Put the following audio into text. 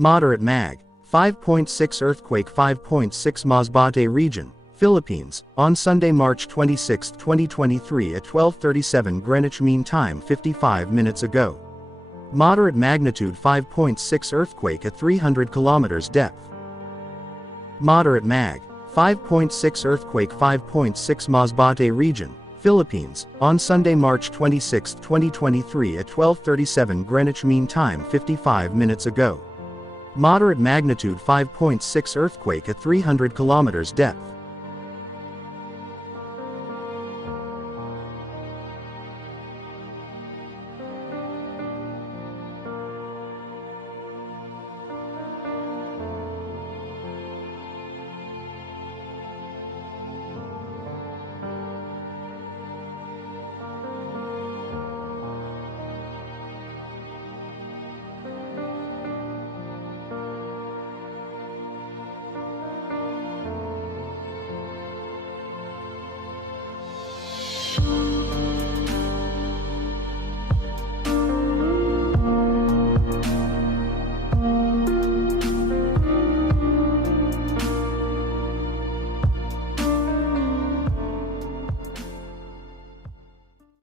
Moderate Mag. 5.6 earthquake 5.6 Masbate region, Philippines, on Sunday, March 26, 2023 at 12:37 Greenwich Mean Time 55 minutes ago. Moderate magnitude 5.6 earthquake at 300 kilometers depth. Moderate Mag. 5.6 earthquake 5.6 Masbate region, Philippines, on Sunday, March 26, 2023 at 12:37 Greenwich Mean Time 55 minutes ago. Moderate magnitude 5.6 earthquake at 300 kilometers depth.